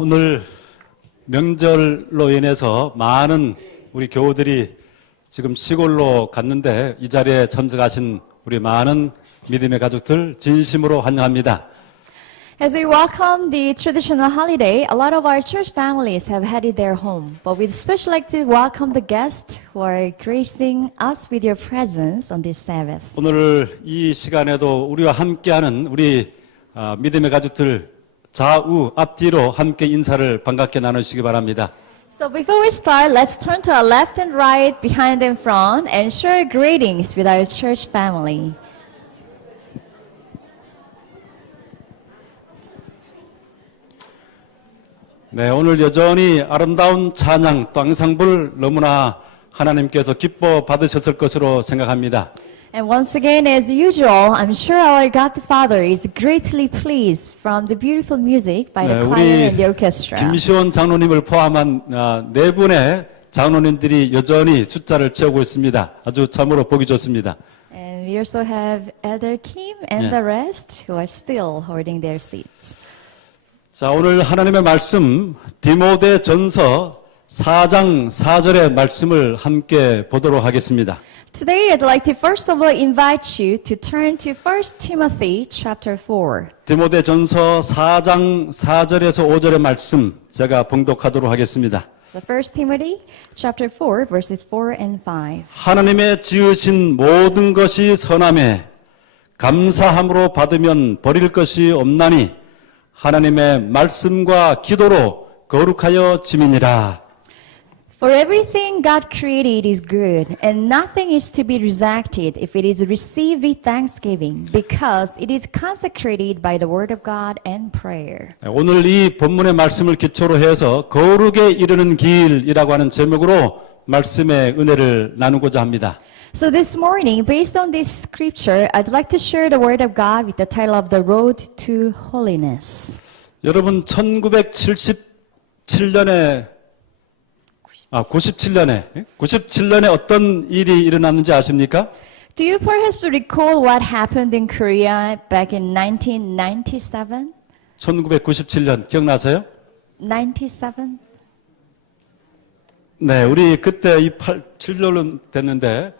오늘 명절로 인해서 많은 우리 교우들이 지금 시골로 갔는데 이 자리에 참석하신 우리 많은 믿음의 가족들 진심으로 환영합니다. As we welcome the traditional holiday, a lot of our church families have headed their home, but we'd especially like to welcome the guests who are gracing us with your presence on this Sabbath. 오늘 이 시간에도 우리와 함께하는 우리 믿음의 가족들 좌우 앞뒤로 함께 인사를 반갑게 나누시기 바랍니다. So before we start, let's turn to our left and right, behind and front, and share greetings with our church family. 네, 오늘 여전히 아름다운 찬양 또 앙상블 너무나 하나님께서 기뻐 받으셨을 것으로 생각합니다. And once again, as usual, I'm sure our God the Father is greatly pleased from the beautiful music by the 네, choir and the 우리 orchestra. 김시원 장로님을 포함한 네 분의 장로님들이 여전히 숫자를 채우고 있습니다. 아주 참으로 보기 좋습니다. And we also have Elder Kim and Yeah. the rest who are still holding their seats. 자, 오늘 하나님의 말씀 디모데 전서 4장 4절의 말씀을 함께 보도록 하겠습니다. Today, I'd like to first of all invite you to turn to 1 Timothy chapter 4. 디모데 전서 4장 4절에서 5절의 말씀 제가 봉독하도록 하겠습니다. So 1 Timothy chapter 4 verses 4 and 5. 하나님의 지으신 모든 것이 선함에 감사함으로 받으면 버릴 것이 없나니 하나님의 말씀과 기도로 거룩하여 지미니라. For everything God created is good, and nothing is to be rejected if it is received with thanksgiving, because it is consecrated by the word of God and prayer. 오늘 이 본문의 말씀을 기초로 해서 거룩에 이르는 길이라고 하는 제목으로 말씀의 은혜를 나누고자 합니다. So this morning, based on this scripture, I'd like to share the word of God with the title of The Road to Holiness. 여러분 97년에 어떤 일이 일어났는지 아십니까? Do you perhaps recall what happened in Korea back in 1997? 1997년 기억나세요? 97? 네, 우리 그때 7년은 됐는데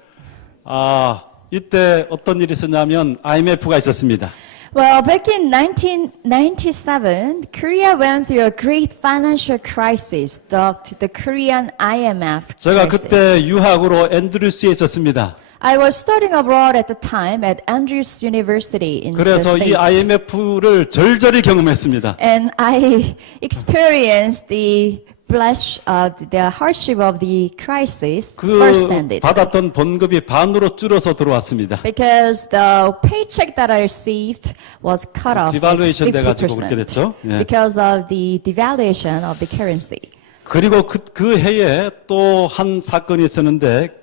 이때 어떤 일이 있었냐면 IMF가 있었습니다. Well, back in 1997, Korea went through a great financial crisis dubbed the Korean IMF 제가 crisis. 그때 유학으로 앤드루스에 있었습니다. I was studying abroad at the time at Andrews University in the 그래서 이 States. IMF를 절절히 경험했습니다. And I experienced the hardship of the crisis 그 firsthand. 받았던 봉급이 반으로 줄어서 들어왔습니다. Because the paycheck that I received was cut off 디발루에이션 돼가지고 그렇게 50% 됐죠. 예. because of the devaluation of the currency. 그리고 그 해에 또 한 사건이 있었는데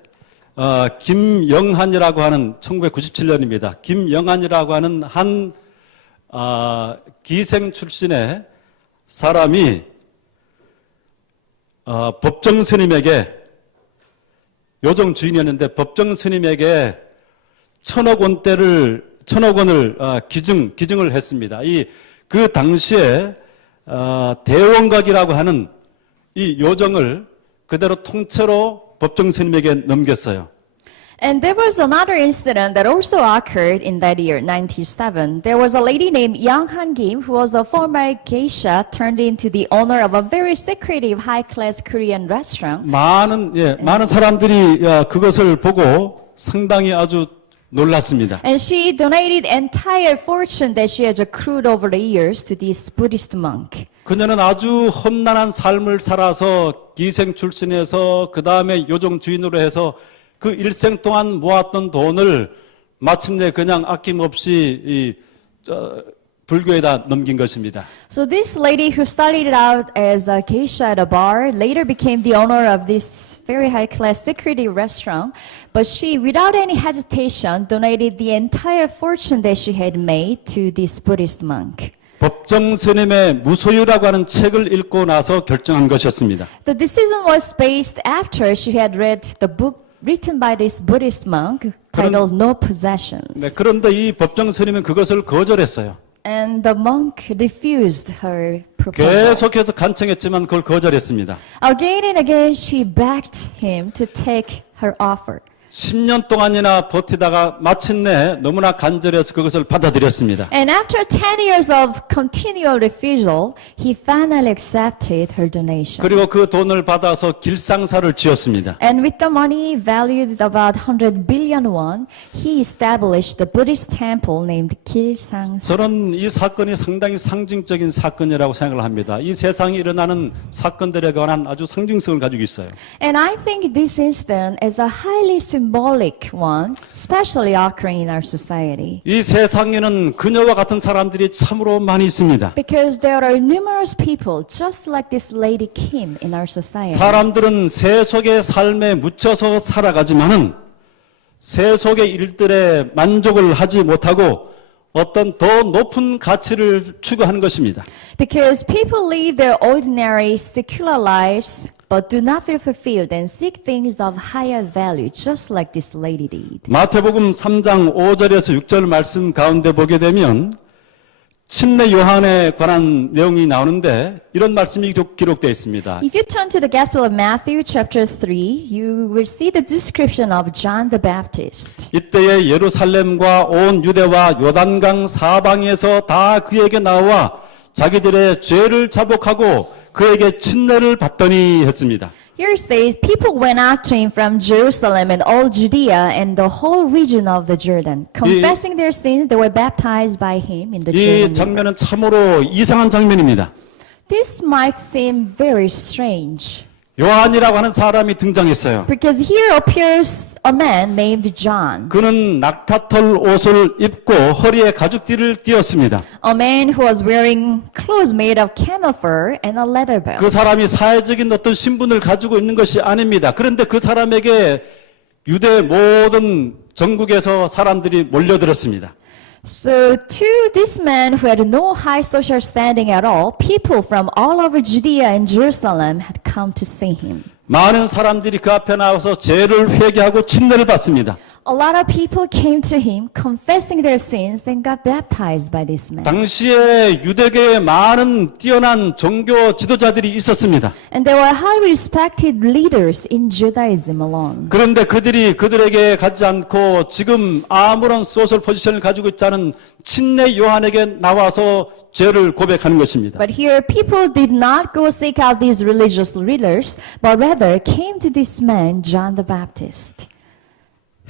김영한이라고 하는 1997년입니다. 김영한이라고 하는 한 기생 출신의 사람이 법정 스님에게 요정 주인이었는데 법정 스님에게 1,000억 원을 기증을 했습니다. 그 당시에 대원각이라고 하는 이 요정을 그대로 통째로 법정 스님에게 넘겼어요. And there was another incident that also occurred in that year, 97. There was a lady named Yang Han Kim who was a former geisha turned into the owner of a very secretive high-class Korean restaurant. 많은 사람들이 그것을 보고 상당히 아주 놀랐습니다. And she donated entire fortune that she had accrued over the years to this Buddhist monk. 그녀는 아주 험난한 삶을 살아서 기생 출신에서 그 다음에 요정 주인으로 해서 그 일생 동안 모았던 돈을 마침내 그냥 아낌없이 불교에다 넘긴 것입니다. So this lady who started out as a geisha at a bar later became the owner of this very high-class secretive restaurant, but she, without any hesitation, donated the entire fortune that she had made to this Buddhist monk. 법정 스님의 무소유라고 하는 책을 읽고 나서 결정한 것이었습니다. The decision was based after she had read the book written by this Buddhist monk titled No Possessions. 네, 그런데 이 법정 스님은 그것을 거절했어요. And the monk refused her proposal. 계속해서 간청했지만 그걸 거절했습니다. Again and again, she begged him to take her offer. 10년 동안이나 버티다가 마침내 너무나 간절해서 그것을 받아들였습니다. And after 10 years of continual refusal, he finally accepted her donation. 그리고 그 돈을 받아서 길상사를 지었습니다. And with the money valued about 100 billion won, he established the Buddhist temple named Gilsangsa. 저는 이 사건이 상당히 상징적인 사건이라고 생각을 합니다. 이 세상에 일어나는 사건들에 관한 아주 상징성을 가지고 있어요. And I think this incident is a highly symbolic one, especially occurring in our society. 이 세상에는 그녀와 같은 사람들이 참으로 많이 있습니다. Because there are numerous people just like this lady Kim in our society. 사람들은 세속의 삶에 묻혀서 살아가지만은 세속의 일들에 만족을 하지 못하고 어떤 더 높은 가치를 추구하는 것입니다. Because people live their ordinary secular lives but do not feel fulfilled and seek things of higher value, just like this lady did. 마태복음 3장 5절에서 6절 말씀 가운데 보게 되면 침례 요한에 관한 내용이 나오는데 이런 말씀이 기록되어 있습니다. If you turn to the Gospel of Matthew chapter 3, you will see the description of John the Baptist. 이때에 예루살렘과 온 유대와 요단강 사방에서 다 그에게 나와 자기들의 죄를 자복하고 그에게 침례를 받더니 했습니다. Here it says, people went out to him from Jerusalem and all Judea and the whole region of the Jordan. Confessing their sins, they were baptized by him in the 이 Jordan River. 장면은 참으로 이상한 장면입니다. This might seem very strange, 요한이라고 하는 사람이 등장했어요. because here appears a man named John, 그는 낙타털 옷을 입고 허리에 가죽띠를 띄었습니다. a man who was wearing clothes made of camel fur and a leather belt. 그 사람이 사회적인 어떤 신분을 가지고 있는 것이 아닙니다. 그런데 그 사람에게 유대 모든 전국에서 사람들이 몰려들었습니다. So to this man who had no high social standing at all, people from all over Judea and Jerusalem had come to see him. 많은 사람들이 그 앞에 나와서 죄를 회개하고 침례를 받습니다. A lot of people came to him confessing their sins and got baptized by this man. 당시에 유대계에 많은 뛰어난 종교 지도자들이 있었습니다. And there were highly respected leaders in Judaism alone. 그런데 그들이 그들에게 가지 않고 지금 아무런 소셜 포지션을 가지고 있지 않은 침례 요한에게 나와서 죄를 고백하는 것입니다. But here people did not go seek out these religious leaders, but rather came to this man, John the Baptist.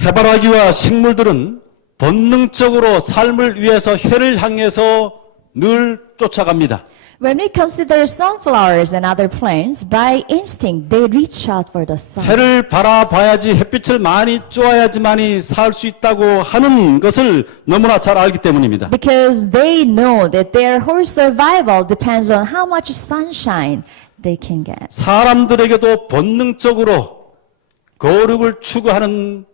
해바라기와 식물들은 본능적으로 삶을 위해서 해를 향해서 늘 쫓아갑니다. When we consider sunflowers and other plants, by instinct they reach out for the sun. 해를 바라봐야지 햇빛을 많이 쬐어야지만이 살 수 있다고 하는 것을 너무나 잘 알기 때문입니다. Because they know that their whole survival depends on how much sunshine they can get. 사람들에게도 본능적으로 거룩을 추구하는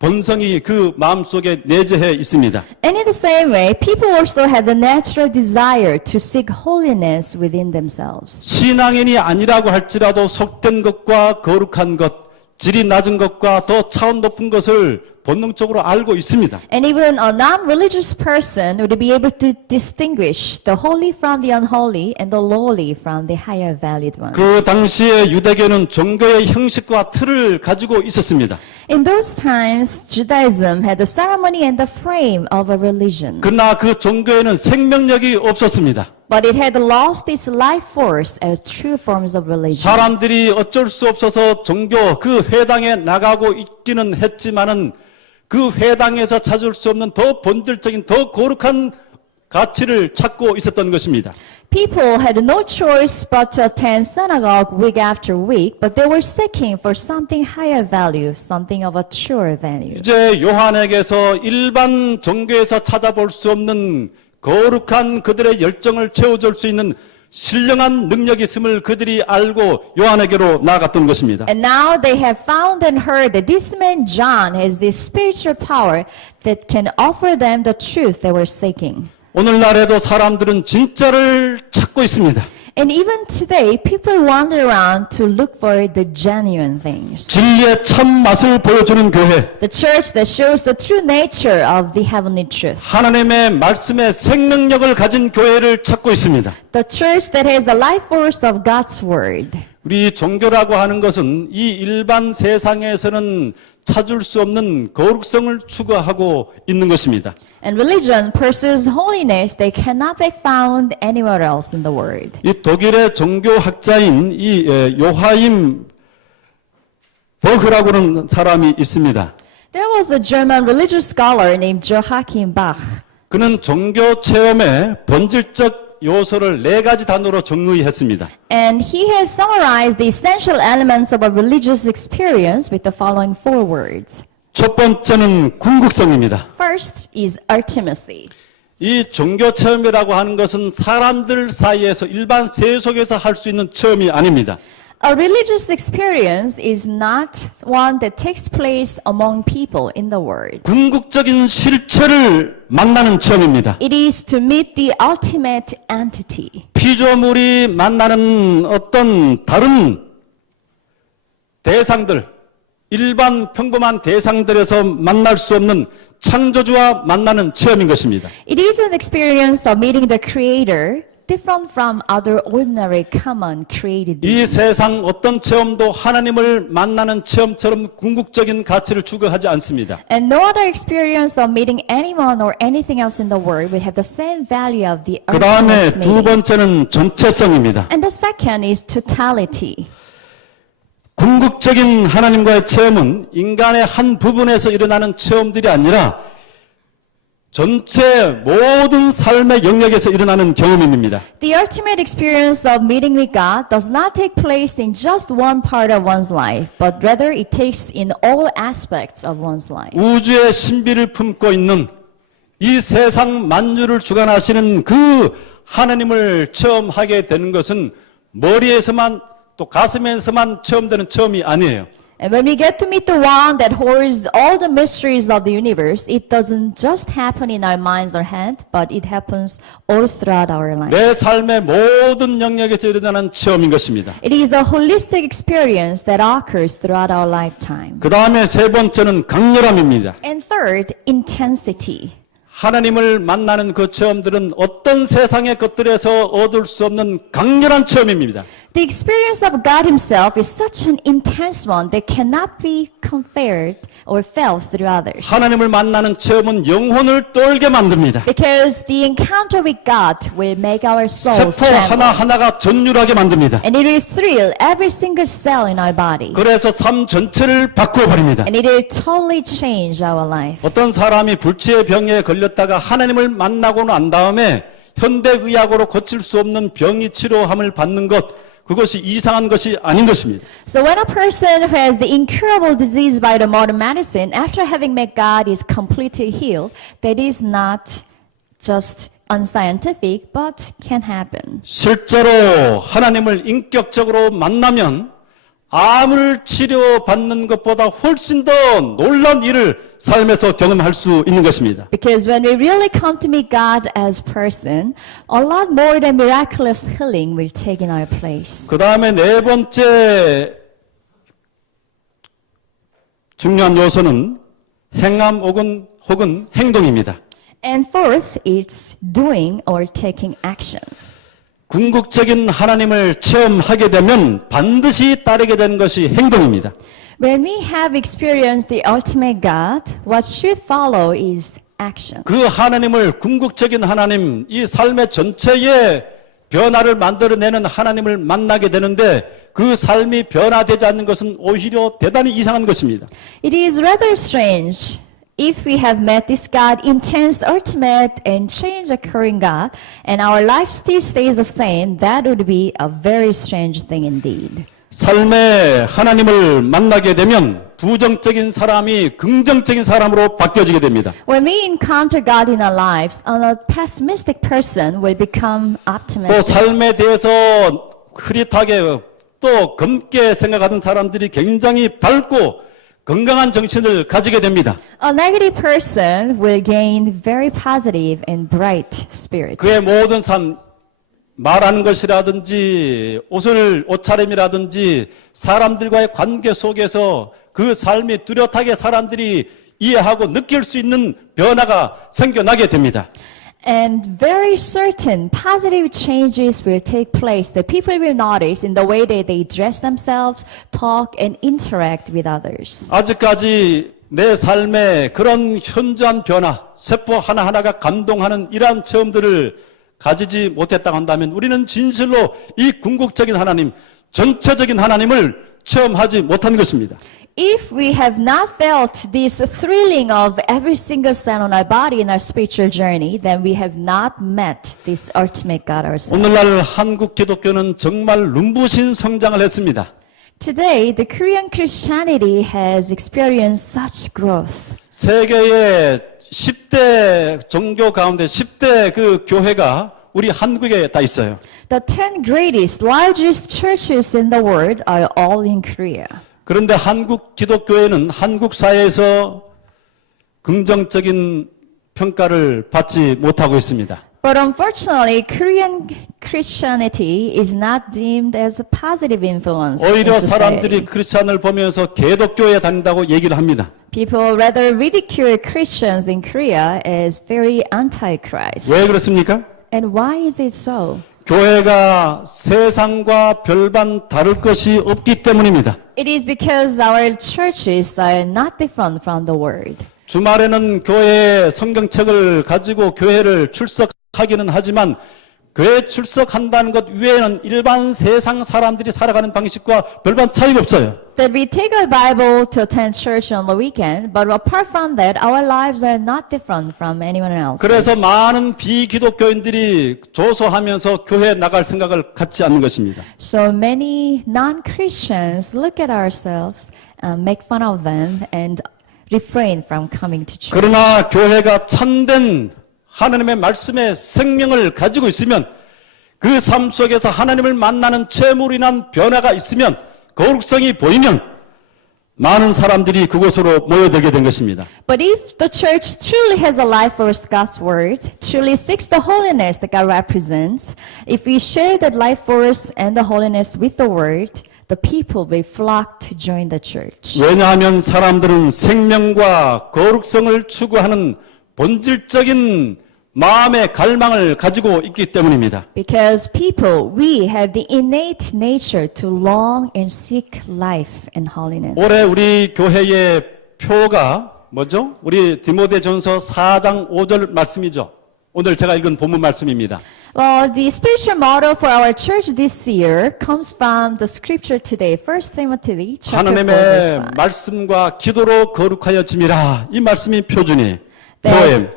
본성이 그 마음속에 내재해 있습니다. And in the same way, people also have the natural desire to seek holiness within themselves. 신앙인이 아니라고 할지라도 속된 것과 거룩한 것, 질이 낮은 것과 더 차원 높은 것을 본능적으로 알고 있습니다. And even a non-religious person would be able to distinguish the holy from the unholy and the lowly from the higher valued ones. 그 당시에 유대교는 종교의 형식과 틀을 가지고 있었습니다. In those times, Judaism had the ceremony and the frame of a religion. 그러나 그 종교에는 생명력이 없었습니다. But it had lost its life force as true forms of religion. 사람들이 어쩔 수 없어서 종교 그 회당에 나가고 있기는 했지만은 그 회당에서 찾을 수 없는 더 본질적인 더 거룩한 가치를 찾고 있었던 것입니다. People had no choice but to attend synagogue week after week, but they were seeking for something higher value, something of a truer value. 이제 요한에게서 일반 종교에서 찾아볼 수 없는 거룩한 그들의 열정을 채워줄 수 있는 신령한 능력이 있음을 그들이 알고 요한에게로 나아갔던 것입니다. And now they have found and heard that this man John has this spiritual power that can offer them the truth they were seeking. 오늘날에도 사람들은 진짜를 찾고 있습니다. And even today, people wander around to look for the genuine things. 진리의 참 맛을 보여주는 교회, The church that shows the true nature of the heavenly truth. 하나님의 말씀의 생명력을 가진 교회를 찾고 있습니다. The church that has the life force of God's word. 우리 종교라고 하는 것은 이 일반 세상에서는 찾을 수 없는 거룩성을 추구하고 있는 것입니다. And religion pursues holiness that cannot be found anywhere else in the world. 이 독일의 종교학자인 이 요하임 버흐라고 하는 사람이 있습니다. There was a German religious scholar named Joachim Bach. 그는 종교 체험의 본질적 요소를 4가지 단어로 정의했습니다. And he has summarized the essential elements of a religious experience with the following 4 words. 첫 번째는 궁극성입니다. First is ultimacy. 이 종교 체험이라고 하는 것은 사람들 사이에서 일반 세속에서 할 수 있는 체험이 아닙니다. A religious experience is not one that takes place among people in the world. 궁극적인 실체를 만나는 체험입니다. It is to meet the ultimate entity. 피조물이 만나는 어떤 다른 대상들, 일반 평범한 대상들에서 만날 수 없는 창조주와 만나는 체험인 것입니다. It is an experience of meeting the Creator, different from other ordinary common created 이 beings. 세상 어떤 체험도 하나님을 만나는 체험처럼 궁극적인 가치를 추구하지 않습니다. And no other experience of meeting anyone or anything else in the world will have the same value of the 그 다음에 ultimate 두 meeting. 번째는 전체성입니다. And the second is totality. 궁극적인 하나님과의 체험은 인간의 한 부분에서 일어나는 체험들이 아니라 전체 모든 삶의 영역에서 일어나는 경험입니다. The ultimate experience of meeting with God does not take place in just one part of one's life, but rather it takes in all aspects of one's life. 우주의 신비를 품고 있는 이 세상 만유를 주관하시는 그 하나님을 체험하게 되는 것은 머리에서만 또 가슴에서만 체험되는 체험이 아니에요. And when we get to meet the one that holds all the mysteries of the universe, it doesn't just happen in our minds or head, but it happens all throughout our life. 내 삶의 모든 영역에서 일어나는 체험인 것입니다. It is a holistic experience that occurs throughout our lifetime. 그 다음에 세 번째는 강렬함입니다. And third, intensity. 하나님을 만나는 그 체험들은 어떤 세상의 것들에서 얻을 수 없는 강렬한 체험입니다. The experience of God Himself is such an intense one that cannot be compared or felt through others. 하나님을 만나는 체험은 영혼을 떨게 만듭니다. Because the encounter with God will make our souls 세포 tremble. 하나하나가 전율하게 만듭니다. And it will thrill every single cell in our body. 그래서 삶 전체를 바꾸어 버립니다. And it will totally change our life. 어떤 사람이 불치의 병에 걸렸다가 하나님을 만나고 난 다음에 현대의학으로 고칠 수 없는 병이 치료함을 받는 것, 그것이 이상한 것이 아닌 것입니다. So when a person who has the incurable disease by the modern medicine, after having met God, is completely healed, that is not just unscientific, but can happen. 실제로 하나님을 인격적으로 만나면 암을 치료받는 것보다 훨씬 더 놀라운 일을 삶에서 경험할 수 있는 것입니다. Because when we really come to meet God as person, a lot more than miraculous healing will take in our place. 그 다음에 네 번째 중요한 요소는 행함 혹은 행동입니다. And fourth, it's doing or taking action. 궁극적인 하나님을 체험하게 되면 반드시 따르게 되는 것이 행동입니다. When we have experienced the ultimate God, what should follow is action. 그 하나님을 궁극적인 하나님, 이 삶의 전체에 변화를 만들어내는 하나님을 만나게 되는데 그 삶이 변화되지 않는 것은 오히려 대단히 이상한 것입니다. It is rather strange if we have met this God, intense, ultimate, and change-occurring God, and our life still stays the same. That would be a very strange thing indeed. 삶에 하나님을 만나게 되면 부정적인 사람이 긍정적인 사람으로 바뀌어지게 됩니다. When we encounter God in our lives, a pessimistic person will become 또 optimistic. 삶에 대해서 흐릿하게 또 검게 생각하던 사람들이 굉장히 밝고 건강한 정신을 가지게 됩니다. A negative person will gain very positive and bright spirit. 그의 모든 삶 말하는 것이라든지 옷차림이라든지 사람들과의 관계 속에서 그 삶이 뚜렷하게 사람들이 이해하고 느낄 수 있는 변화가 생겨나게 됩니다. And very certain positive changes will take place that people will notice in the way that they dress themselves, talk, and interact with others. 아직까지 내 삶에 그런 현저한 변화, 세포 하나하나가 감동하는 이러한 체험들을 가지지 못했다고 한다면 우리는 진실로 이 궁극적인 하나님, 전체적인 하나님을 체험하지 못한 것입니다. If we have not felt this thrilling of every single cell on our body in our spiritual journey, then we have not met this ultimate God ourselves. 오늘날 한국 기독교는 정말 눈부신 성장을 했습니다. Today, the Korean Christianity has experienced such growth. 세계의 10대 종교 가운데 10대 그 교회가 우리 한국에 다 있어요. The 10 greatest, largest churches in the world are all in Korea. 그런데 한국 기독교회는 한국 사회에서 긍정적인 평가를 받지 못하고 있습니다. But unfortunately, Korean Christianity is not deemed as a positive influence in 오히려 society. 사람들이 크리스찬을 보면서 개독교에 다닌다고 얘기를 합니다. People rather ridicule Christians in Korea as very anti-Christ. 왜 그렇습니까? And why is it so? 교회가 세상과 별반 다를 것이 없기 때문입니다. It is because our churches are not different from the world. 주말에는 교회에 성경책을 가지고 교회를 출석하기는 하지만 교회 출석한다는 것 외에는 일반 세상 사람들이 살아가는 방식과 별반 차이가 없어요. That we take our Bible to attend church on the weekend, but apart from that, our lives are not different from anyone else. 그래서 많은 비기독교인들이 조소하면서 교회에 나갈 생각을 갖지 않는 것입니다. So many non-Christians look at ourselves, make fun of them, and refrain from coming to church. 그러나 교회가 참된 하나님의 말씀의 생명을 가지고 있으면 그 삶 속에서 하나님을 만나는 체험으로 인한 변화가 있으면 거룩성이 보이면 많은 사람들이 그곳으로 모여들게 된 것입니다. But if the church truly has a life for God's word, truly seeks the holiness that God represents, if we share that life force and the holiness with the word, the people will flock to join the church. 왜냐하면 사람들은 생명과 거룩성을 추구하는 본질적인 마음의 갈망을 가지고 있기 때문입니다. Because people, we have the innate nature to long and seek life and holiness. 올해 우리 교회의 표가 뭐죠? 우리 디모데전서 4장 5절 말씀이죠. 오늘 제가 읽은 본문 말씀입니다. Well, the spiritual motto for our church this year comes from the scripture today, 1 Timothy chapter 4, verse 하나님의 5. 말씀과 기도로 거룩하여짐이라. 이 말씀이 표준이 That 포엠.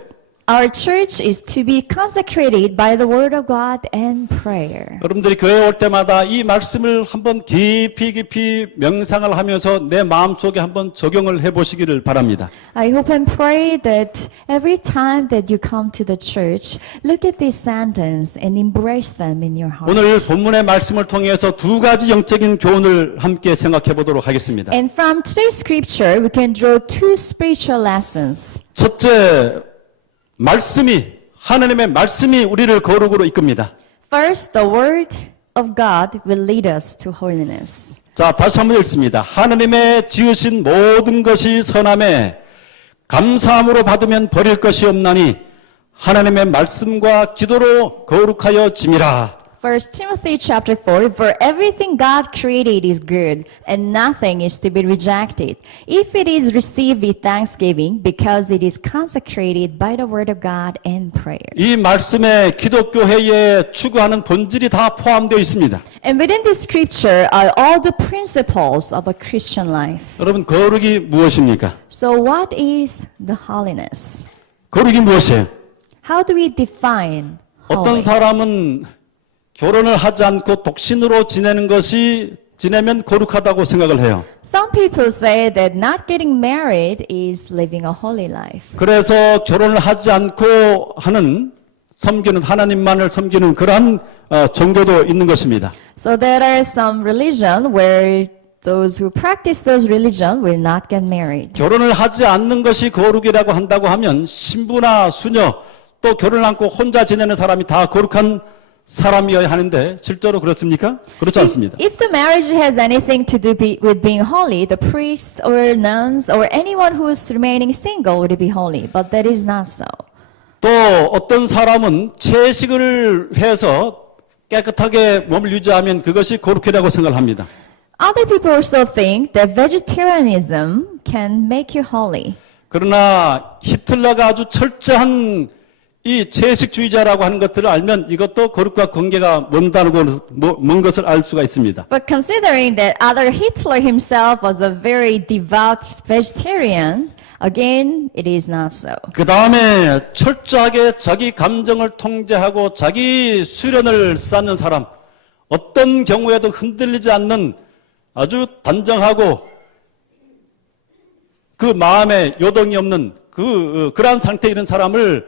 our church is to be consecrated by the word of God and prayer. 여러분들이 교회 올 때마다 이 말씀을 한번 깊이 명상을 하면서 내 마음속에 한번 적용을 해보시기를 바랍니다. I hope and pray that every time that you come to the church, look at this sentence and embrace them in your heart. 오늘 본문의 말씀을 통해서 두 가지 영적인 교훈을 함께 생각해 보도록 하겠습니다. And from today's scripture, we can draw two spiritual lessons. 첫째, 하나님의 말씀이 우리를 거룩으로 이끕니다. First, the word of God will lead us to holiness. 자, 다시 한번 읽습니다. 하나님의 지으신 모든 것이 선함에 감사함으로 받으면 버릴 것이 없나니 하나님의 말씀과 기도로 거룩하여 짐이라. 1 Timothy chapter 4, for everything God created is good, and nothing is to be rejected, if it is received with thanksgiving, because it is consecrated by the word of God and prayer. 이 말씀에 기독교회에 추구하는 본질이 다 포함되어 있습니다. And within this scripture are all the principles of a Christian life. 여러분, 거룩이 무엇입니까? So what is the holiness? 거룩이 무엇이에요? How do we define 어떤 holy? 사람은 결혼을 하지 않고 독신으로 지내면 거룩하다고 생각을 해요. Some people say that not getting married is living a holy life. 그래서 결혼을 하지 않고 하나님만을 섬기는 그러한 종교도 있는 것입니다. So there are some religion where those who practice those religion will not get married. 결혼을 하지 않는 것이 거룩이라고 한다고 하면 신부나 수녀 또 결혼 않고 혼자 지내는 사람이 다 거룩한 사람이어야 하는데 실제로 그렇습니까? 그렇지 않습니다. If the marriage has anything to do with being holy, the priests or nuns or anyone who is remaining single would be holy, but that is not so. 또 어떤 사람은 채식을 해서 깨끗하게 몸을 유지하면 그것이 거룩이라고 생각을 합니다. Other people also think that vegetarianism can make you holy. 그러나 히틀러가 아주 철저한 이 채식주의자라고 하는 것들을 알면 이것도 거룩과 관계가 먼 것을 알 수가 있습니다. But considering that Adolf Hitler himself was a very devout vegetarian, again, it is not so. 그 다음에 철저하게 자기 감정을 통제하고 자기 수련을 쌓는 사람, 어떤 경우에도 흔들리지 않는 아주 단정하고 그 마음에 요동이 없는 그러한 상태에 있는 사람을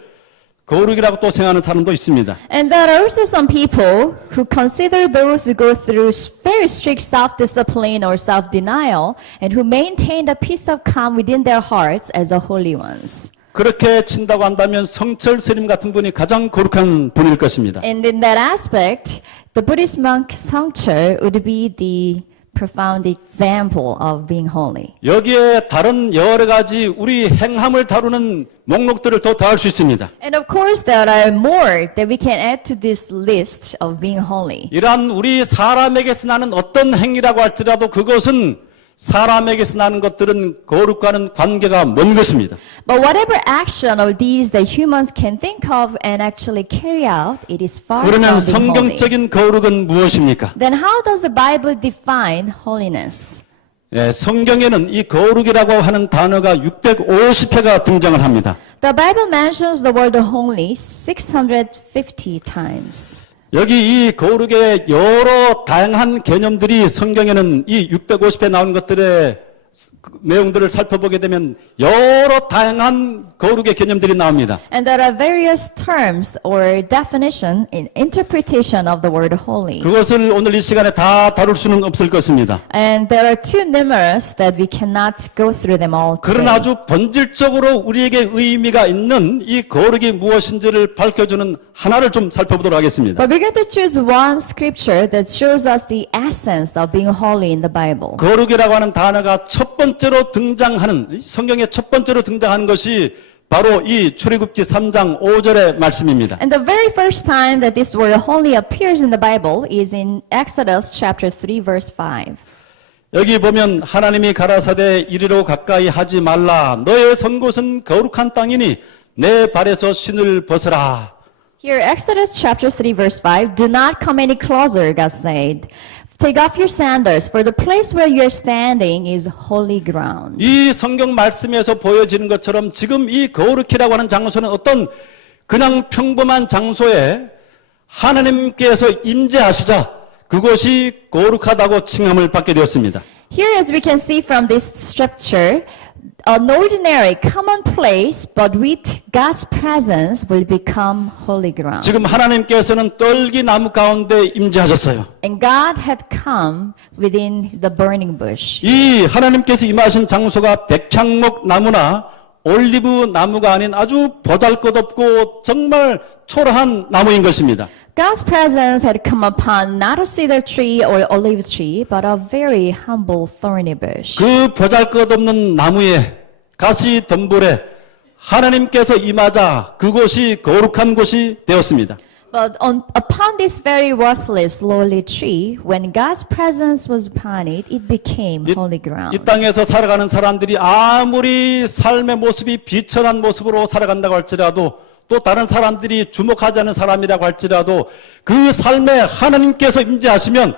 거룩이라고 또 생각하는 사람도 있습니다. And there are also some people who consider those who go through very strict self-discipline or self-denial and who maintain the peace of calm within their hearts as the holy ones. 그렇게 친다고 한다면 성철 스님 같은 분이 가장 거룩한 분일 것입니다. And in that aspect, the Buddhist monk Sangchul would be the profound example of being holy. 여기에 다른 여러 가지 우리 행함을 다루는 목록들을 더 더할 수 있습니다. And of course, there are more that we can add to this list of being holy. 이러한 우리 사람에게서 나는 어떤 행위라고 할지라도 그것은 사람에게서 나는 것들은 거룩과는 관계가 먼 것입니다. But whatever action of these that humans can think of and actually carry out, it is far from 그러면 being holy. 성경적인 거룩은 무엇입니까? Then how does the Bible define holiness? 예, 성경에는 이 거룩이라고 하는 단어가 650회가 등장을 합니다. The Bible mentions the word holy 650 times. 여기 이 거룩의 여러 다양한 개념들이 성경에는 이 650회 나온 것들의 내용들을 살펴보게 되면 여러 다양한 거룩의 개념들이 나옵니다. And there are various terms or definition in interpretation of the word holy. 그것을 오늘 이 시간에 다 다룰 수는 없을 것입니다. And there are too numerous that we cannot go through them all 그러나 today. 아주 본질적으로 우리에게 의미가 있는 이 거룩이 무엇인지를 밝혀주는 하나를 좀 살펴보도록 하겠습니다. But we're going to choose one scripture that shows us the essence of being holy in the Bible. 거룩이라고 하는 단어가 첫 번째로 등장하는 성경의 첫 번째로 등장하는 것이 바로 이 출애굽기 3장 5절의 말씀입니다. And the very first time that this word holy appears in the Bible is in Exodus chapter 3 verse 5. 여기 보면 하나님이 가라사대 이리로 가까이 하지 말라 너의 선 곳은 거룩한 땅이니 내 발에서 신을 벗어라. Here, Exodus chapter 3 verse 5, do not come any closer, God said. Take off your sandals, for the place where you are standing is holy ground. 이 성경 말씀에서 보여지는 것처럼 지금 이 거룩이라고 하는 장소는 어떤 그냥 평범한 장소에 하나님께서 임재하시자 그것이 거룩하다고 칭함을 받게 되었습니다. Here, as we can see from this scripture, an ordinary common place, but with God's presence will become holy ground. 지금 하나님께서는 떨기 나무 가운데 임재하셨어요. And God had come within the burning bush. 이 하나님께서 임하신 장소가 백향목 나무나 올리브 나무가 아닌 아주 보잘것없고 정말 초라한 나무인 것입니다. God's presence had come upon not a cedar tree or olive tree, but a very humble thorny bush. 그 보잘것없는 나무에 가시 덤불에 하나님께서 임하자 그곳이 거룩한 곳이 되었습니다. But upon this very worthless lowly tree, when God's presence was upon it, it became holy 이 ground. 땅에서 살아가는 사람들이 아무리 삶의 모습이 비천한 모습으로 살아간다고 할지라도 또 다른 사람들이 주목하지 않는 사람이라고 할지라도 그 삶에 하나님께서 임재하시면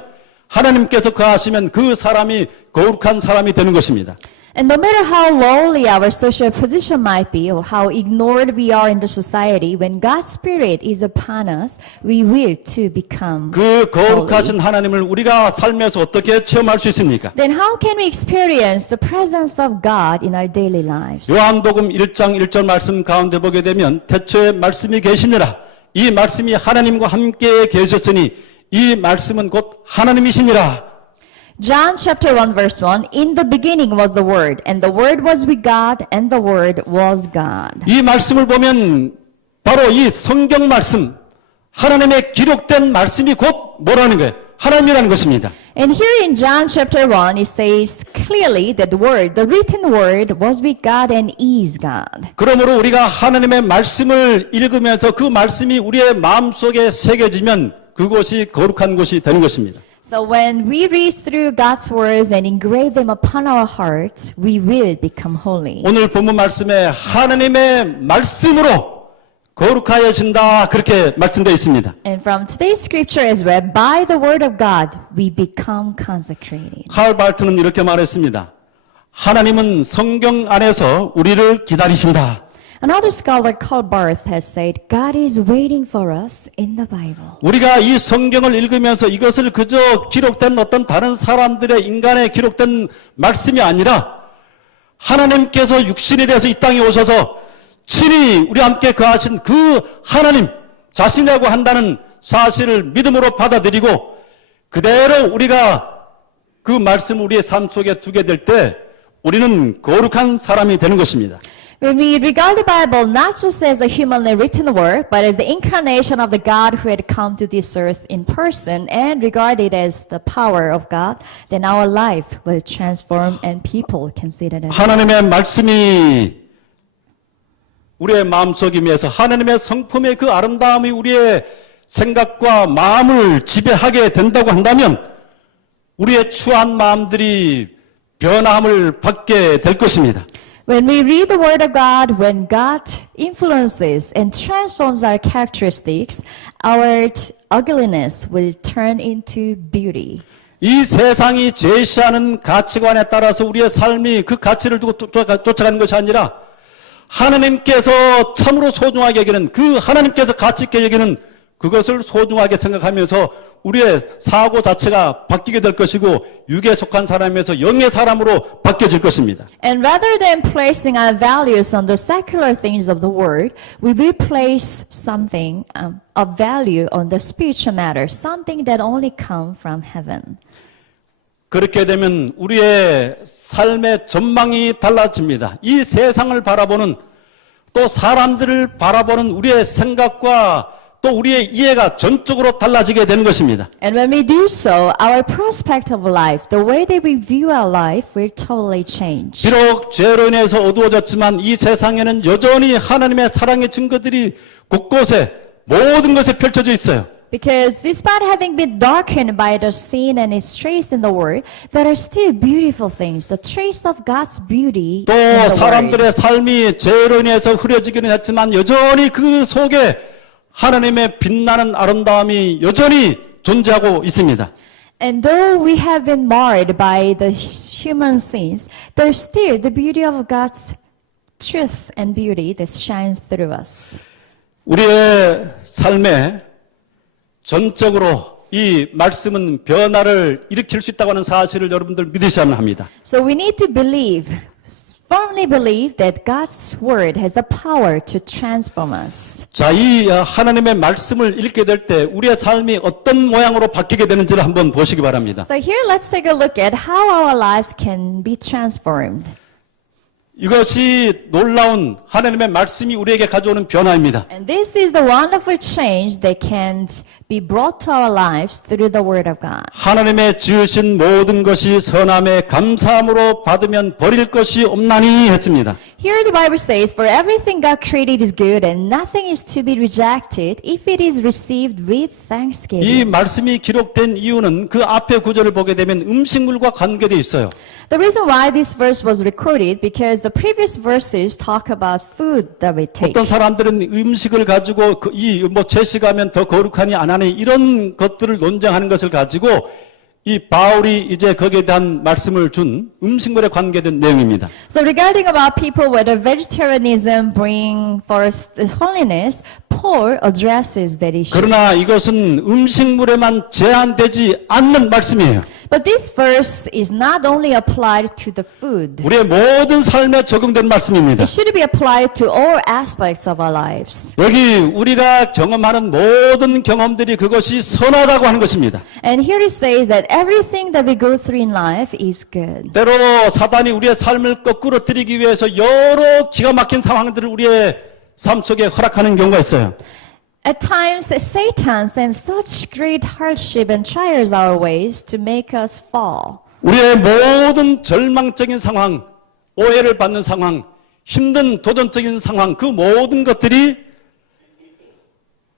하나님께서 거하시면 그 사람이 거룩한 사람이 되는 것입니다. And no matter how lowly our social position might be or how ignored we are in the society, when God's Spirit is upon us, we will too become 그 holy. 거룩하신 하나님을 우리가 삶에서 어떻게 체험할 수 있습니까? Then how can we experience the presence of God in our daily lives? 요한복음 1장 1절 말씀 가운데 보게 되면 태초에 말씀이 계시니라 이 말씀이 하나님과 함께 계셨으니 이 말씀은 곧 하나님이시니라. John chapter 1 verse 1, in the beginning was the Word, and the Word was with God, and the Word was God. 이 말씀을 보면 바로 이 성경 말씀 하나님의 기록된 말씀이 곧 뭐라는 거예요? 하나님이라는 것입니다. And here in John chapter 1, it says clearly that the written word was with God and is God. 그러므로 우리가 하나님의 말씀을 읽으면서 그 말씀이 우리의 마음속에 새겨지면 그곳이 거룩한 곳이 되는 것입니다. So when we read through God's words and engrave them upon our hearts, we will become holy. 오늘 본문 말씀에 하나님의 말씀으로 거룩하여진다 그렇게 말씀되어 있습니다. And from today's scripture as well, by the word of God, we become consecrated. 칼 발트는 이렇게 말했습니다. 하나님은 성경 안에서 우리를 기다리신다. Another scholar called Barth has said, God is waiting for us in the Bible. 우리가 이 성경을 읽으면서 이것을 그저 기록된 어떤 다른 사람들의 인간의 기록된 말씀이 아니라 하나님께서 육신이 되어서 이 땅에 오셔서 친히 우리와 함께 거하신 그 하나님 자신이라고 한다는 사실을 믿음으로 받아들이고 그대로 우리가 그 말씀을 우리의 삶 속에 두게 될 때 우리는 거룩한 사람이 되는 것입니다. When we regard the Bible not just as a humanly written work, but as the incarnation of the God who had come to this earth in person and regard it as the power of God, then our life will transform and people can see that as 하나님의 말씀이 우리의 마음속에 임해서 하나님의 성품의 그 아름다움이 우리의 생각과 마음을 지배하게 된다고 한다면 우리의 추한 마음들이 변함을 받게 될 것입니다. When we read the Word of God, when God influences and transforms our characteristics, our ugliness will turn into beauty. 이 세상이 제시하는 가치관에 따라서 우리의 삶이 그 가치를 두고 쫓아가는 것이 아니라 하나님께서 참으로 소중하게 여기는 그 하나님께서 가치 있게 여기는 그것을 소중하게 생각하면서 우리의 사고 자체가 바뀌게 될 것이고 육에 속한 사람에서 영의 사람으로 바뀌어질 것입니다. And rather than placing our values on the secular things of the world, we will place something of value on the spiritual matter, something that only come from heaven. 그렇게 되면 우리의 삶의 전망이 달라집니다. 이 세상을 바라보는 또 사람들을 바라보는 우리의 생각과 또 우리의 이해가 전적으로 달라지게 되는 것입니다. And when we do so, our perspective of life, the way that we view our life will totally change. 비록 죄로 인해서 어두워졌지만 이 세상에는 여전히 하나님의 사랑의 증거들이 곳곳에 모든 것에 펼쳐져 있어요. Because despite having been darkened by the sin and its trace in the world, there are still beautiful things, the trace of God's beauty 또 in the world. 사람들의 삶이 죄로 인해서 흐려지기는 했지만 여전히 그 속에 하나님의 빛나는 아름다움이 여전히 존재하고 있습니다. And though we have been marred by the human sins, there's still the beauty of God's truth and beauty that shines through us. 우리의 삶에 전적으로 이 말씀은 변화를 일으킬 수 있다고 하는 사실을 여러분들 믿으셔야 합니다. So we need to believe, firmly believe that God's word has the power to transform us. 자, 이 하나님의 말씀을 읽게 될 때 우리의 삶이 어떤 모양으로 바뀌게 되는지를 한번 보시기 바랍니다. So here let's take a look at how our lives can be transformed. 이것이 놀라운 하나님의 말씀이 우리에게 가져오는 변화입니다. And this is the wonderful change that can be brought to our lives through the word of God. 하나님의 지으신 모든 것이 선함에 감사함으로 받으면 버릴 것이 없나니 했습니다. Here the Bible says, for everything God created is good and nothing is to be rejected if it is received with 이 thanksgiving. 말씀이 기록된 이유는 그 앞에 구절을 보게 되면 음식물과 관계되어 있어요. The reason why this verse was recorded because the previous verses talk about food that we take. 어떤 사람들은 음식을 가지고 이뭐 채식하면 더 거룩하니 안 하니 이런 것들을 논쟁하는 것을 가지고 이 바울이 이제 거기에 대한 말씀을 준 음식물에 관계된 내용입니다. So regarding about people whether vegetarianism bring forth holiness, Paul addresses that issue. 그러나 이것은 음식물에만 제한되지 않는 말씀이에요. But this verse is not only applied to the food. 우리의 모든 삶에 적용된 말씀입니다. It should be applied to all aspects of our lives. 여기 우리가 경험하는 모든 경험들이 그것이 선하다고 하는 것입니다. And here it says that everything that we go through in life is good. 때로 사단이 우리의 삶을 거꾸로 들이기 위해서 여러 기가 막힌 상황들을 우리의 삶 속에 허락하는 경우가 있어요. At times, Satan sends such great hardship and trials our ways to make us fall. 우리의 모든 절망적인 상황, 오해를 받는 상황, 힘든 도전적인 상황, 그 모든 것들이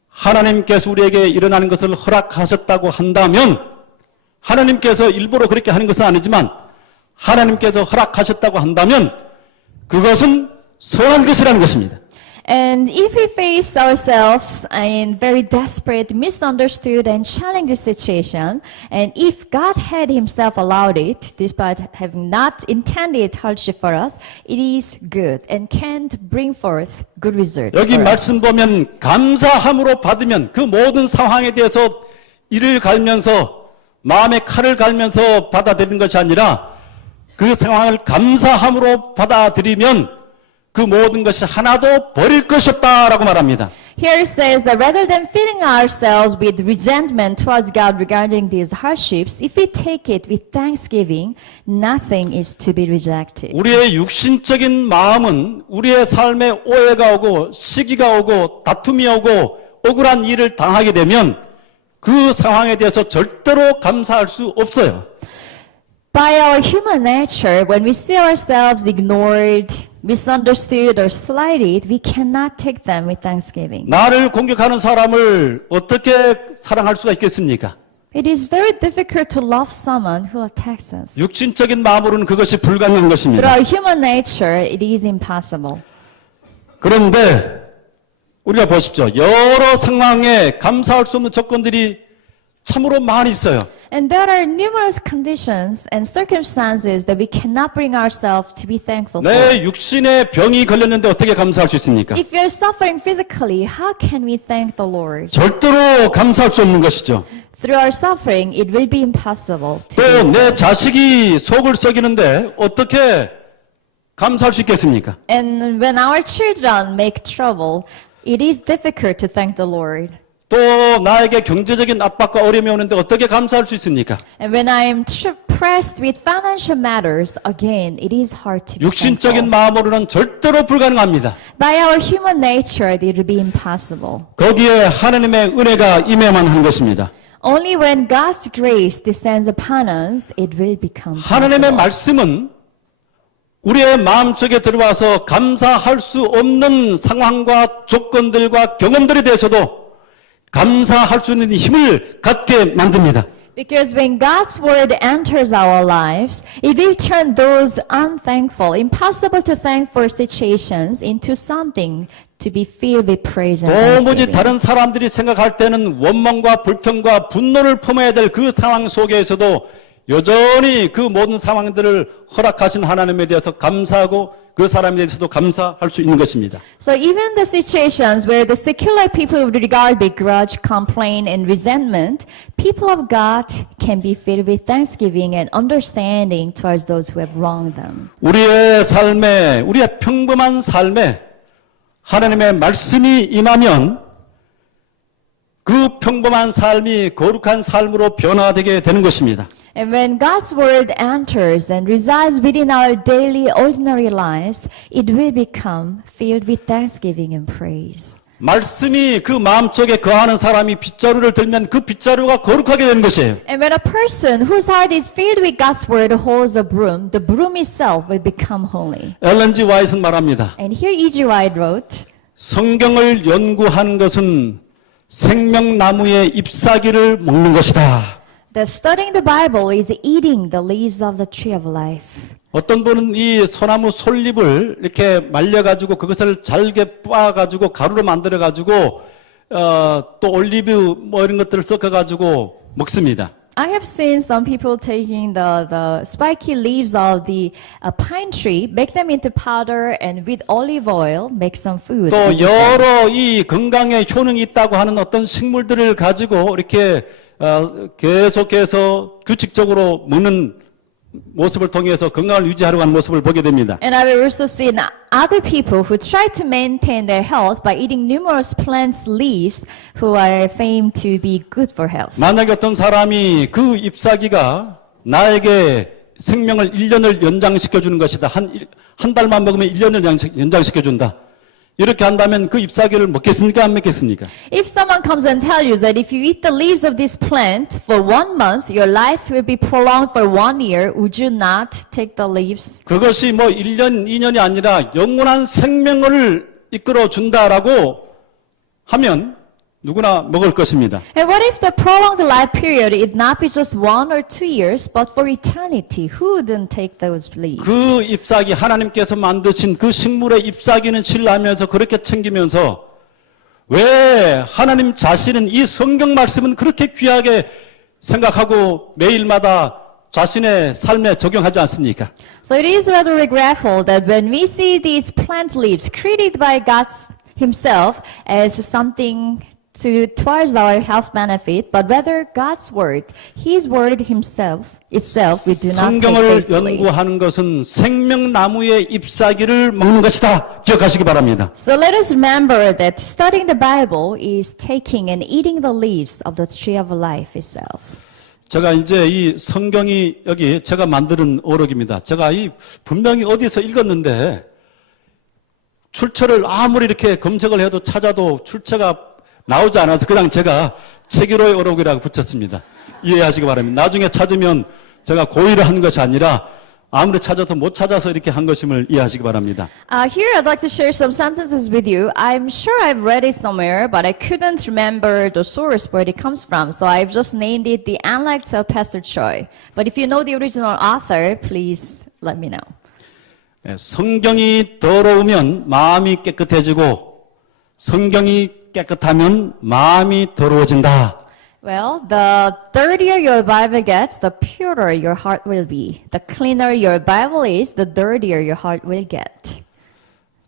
하나님께서 우리에게 일어나는 것을 허락하셨다고 한다면, 하나님께서 일부러 그렇게 하는 것은 아니지만 하나님께서 허락하셨다고 한다면 그것은 선한 것이라는 것입니다. And if we face ourselves in very desperate, misunderstood, and challenging situation, and if God had Himself allowed it, despite having not intended hardship for us, it is good and can bring forth good results. 여기 for us. 말씀 보면 감사함으로 받으면 그 모든 상황에 대해서 이를 갈면서 마음에 칼을 갈면서 받아들이는 것이 아니라 그 상황을 감사함으로 받아들이면 그 모든 것이 하나도 버릴 것이 없다라고 말합니다. Here it says that rather than filling ourselves with resentment towards God regarding these hardships, if we take it with thanksgiving, nothing is to be rejected. 우리의 육신적인 마음은 우리의 삶에 오해가 오고 시기가 오고 다툼이 오고 억울한 일을 당하게 되면 그 상황에 대해서 절대로 감사할 수 없어요. By our human nature, when we see ourselves ignored, misunderstood, or slighted, we cannot take them with thanksgiving. 나를 공격하는 사람을 어떻게 사랑할 수가 있겠습니까? It is very difficult to love someone who attacks us. 육신적인 마음으로는 그것이 불가능한 Through 것입니다. our human nature, it is impossible. 그런데 우리가 보십시오. 여러 상황에 감사할 수 없는 조건들이 참으로 많이 있어요. And there are numerous conditions and circumstances that we cannot bring ourselves to be thankful for. 내 육신에 병이 걸렸는데 어떻게 감사할 수 있습니까? If you're suffering physically, how can we thank the Lord? 절대로 감사할 수 없는 것이죠. Through our suffering, it will be impossible to do 또 so. 내 자식이 속을 썩이는데 어떻게 감사할 수 있겠습니까? And when our children make trouble, it is difficult to thank the Lord. 또 나에게 경제적인 압박과 어려움이 오는데 어떻게 감사할 수 있습니까? And when I am pressed with financial matters, again, it is hard to be 육신적인 thankful. 마음으로는 절대로 불가능합니다. By our human nature, it will be impossible. 거기에 하나님의 은혜가 임해만 하는 것입니다. Only when God's grace descends upon us, it will become 하나님의 possible. 말씀은 우리의 마음속에 들어와서 감사할 수 없는 상황과 조건들과 경험들에 대해서도 감사할 수 있는 힘을 갖게 만듭니다. Because when God's word enters our lives, it will turn those unthankful, impossible to thank for situations into something to be filled with praise and 도무지 thanksgiving. 다른 사람들이 생각할 때는 원망과 불평과 분노를 품어야 될 그 상황 속에서도 여전히 그 모든 상황들을 허락하신 하나님에 대해서 감사하고 그 사람에 대해서도 감사할 수 있는 것입니다. So even the situations where the secular people would regard begrudge, complaint, and resentment, people of God can be filled with thanksgiving and understanding towards those who have wronged them. 우리의 삶에, 우리의 평범한 삶에 하나님의 말씀이 임하면 그 평범한 삶이 거룩한 삶으로 변화되게 되는 것입니다. And when God's word enters and resides within our daily, ordinary lives, it will become filled with thanksgiving and praise. 말씀이 그 마음속에 거하는 사람이 빗자루를 들면 그 빗자루가 거룩하게 되는 것이에요. And when a person whose heart is filled with God's word holds a broom, the broom itself will become holy. 엘렌 G. 화이트는 말합니다. And here E.G. White wrote, 성경을 연구하는 것은 생명나무의 잎사귀를 먹는 것이다. that studying the Bible is eating the leaves of the tree of life. 어떤 분은 이 소나무 솔잎을 이렇게 말려가지고 그것을 잘게 빻아가지고 가루로 만들어가지고 또 올리브 뭐 이런 것들을 섞어가지고 먹습니다. I have seen some people taking the spiky leaves of the pine tree, make them into powder, and with olive oil, make some food. 또 여러 이 건강에 효능이 있다고 하는 어떤 식물들을 가지고 이렇게 계속해서 규칙적으로 먹는 모습을 통해서 건강을 유지하려고 하는 모습을 보게 됩니다. And I have also seen other people who try to maintain their health by eating numerous plants' leaves who are famed to be good for health. 만약에 어떤 사람이 그 잎사귀가 나에게 생명을 1년을 연장시켜 주는 것이다. 한 달만 먹으면 1년을 연장시켜 준다. 이렇게 한다면 그 잎사귀를 먹겠습니까? 안 먹겠습니까? If someone comes and tells you that if you eat the leaves of this plant for 1 month, your life will be prolonged for 1 year, would you not take the leaves? 그것이 뭐 1년, 2년이 아니라 영원한 생명을 이끌어 준다라고 하면 누구나 먹을 것입니다. And what if the prolonged life period is not be just 1 or 2 years, but for eternity? Who wouldn't take those leaves? 그 잎사귀, 하나님께서 만드신 그 식물의 잎사귀는 신뢰하면서 그렇게 챙기면서 왜 하나님 자신은 이 성경 말씀은 그렇게 귀하게 생각하고 매일마다 자신의 삶에 적용하지 않습니까? So it is rather regretful that when we see these plant leaves created by God Himself as something towards our health benefit, but rather God's word, His word Himself itself, we do not take 성경을 faithfully. 연구하는 것은 생명나무의 잎사귀를 먹는 것이다. 기억하시기 바랍니다. So let us remember that studying the Bible is taking and eating the leaves of the tree of life itself. 제가 이제 이 성경이 여기 제가 만드는 오록입니다. 제가 이 분명히 어디서 읽었는데 출처를 아무리 이렇게 검색을 해도 찾아도 출처가 나오지 않아서 그냥 제가 책이로의 오록이라고 붙였습니다. 이해하시기 바랍니다. 나중에 찾으면 제가 고의를 한 것이 아니라 아무리 찾아도 못 찾아서 이렇게 한 것임을 이해하시기 바랍니다. Here I'd like to share some sentences with you. I'm sure I've read it somewhere, but I couldn't remember the source where it comes from. So I've just named it The Intellect of Pastor Choi. But if you know the original author, please let me know. 성경이 더러우면 마음이 깨끗해지고 성경이 깨끗하면 마음이 더러워진다. Well, the dirtier your Bible gets, the purer your heart will be. The cleaner your Bible is, the dirtier your heart will get.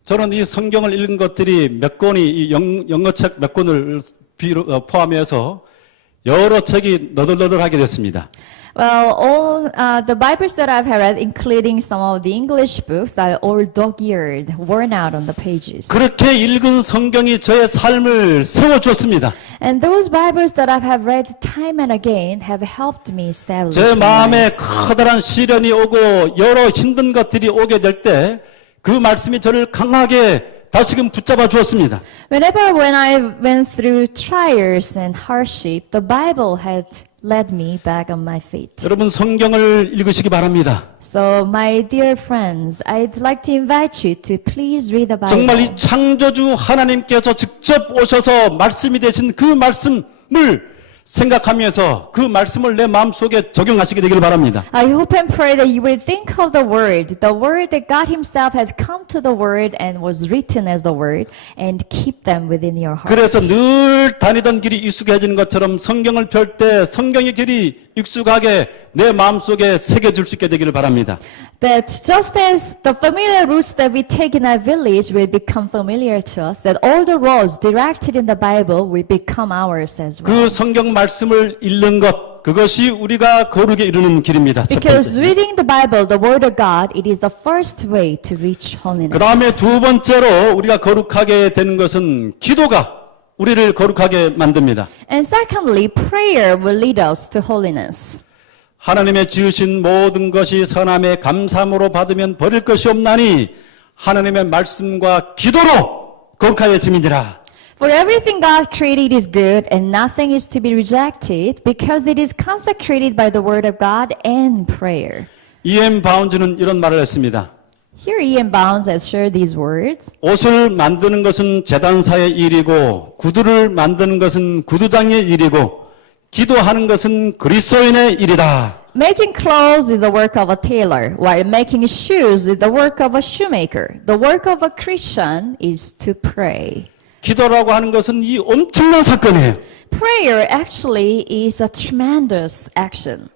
저는 이 성경을 읽은 것들이 몇 권이 이 영어책 몇 권을 포함해서 여러 책이 너덜너덜하게 됐습니다. Well, all the Bibles that I've read, including some of the English books, are all dog-eared, worn out on the pages. 그렇게 읽은 성경이 저의 삶을 세워주었습니다. And those Bibles that I have read time and again have helped me establish 제 my 마음에 life. 커다란 시련이 오고 여러 힘든 것들이 오게 될 때 그 말씀이 저를 강하게 다시금 붙잡아 주었습니다. Whenever when I went through trials and hardship, the Bible had led me back on my feet. 여러분 성경을 읽으시기 바랍니다. So, my dear friends, I'd like to invite you to please read the Bible. 정말 이 창조주 하나님께서 직접 오셔서 말씀이 되신 그 말씀을 생각하면서 그 말씀을 내 마음속에 적용하시게 되기를 바랍니다. I hope and pray that you will think of the word that God Himself has come to the word and was written as the word, and keep them within your heart. 그래서 늘 다니던 길이 익숙해지는 것처럼 성경을 펼 때 성경의 길이 익숙하게 내 마음속에 새겨질 수 있게 되기를 바랍니다. That just as the familiar routes that we take in our village will become familiar to us, that all the roads directed in the Bible will become ours as well. 그 성경 말씀을 읽는 것, 그것이 우리가 거룩에 이르는 길입니다. 첫 Because 번째. reading the Bible, the Word of God, it is the first way to reach holiness. 그 다음에 두 번째로 우리가 거룩하게 되는 것은 기도가 우리를 거룩하게 만듭니다. And secondly, prayer will lead us to holiness. 하나님의 지으신 모든 것이 선함에 감사함으로 받으면 버릴 것이 없나니 하나님의 말씀과 기도로 거룩하여짐이니라. For everything God created is good, and nothing is to be rejected, because it is consecrated by the Word of God and prayer. E.M. 바운즈는 이런 말을 했습니다. Here E.M. Bounds has shared these words. 옷을 만드는 것은 제단사의 일이고 구두를 만드는 것은 구두장의 일이고 기도하는 것은 그리스도인의 일이다. Making clothes is the work of a tailor, while making shoes is the work of a shoemaker. The work of a Christian is to pray. 기도라고 하는 것은 이 엄청난 사건이에요. Prayer actually is a tremendous action.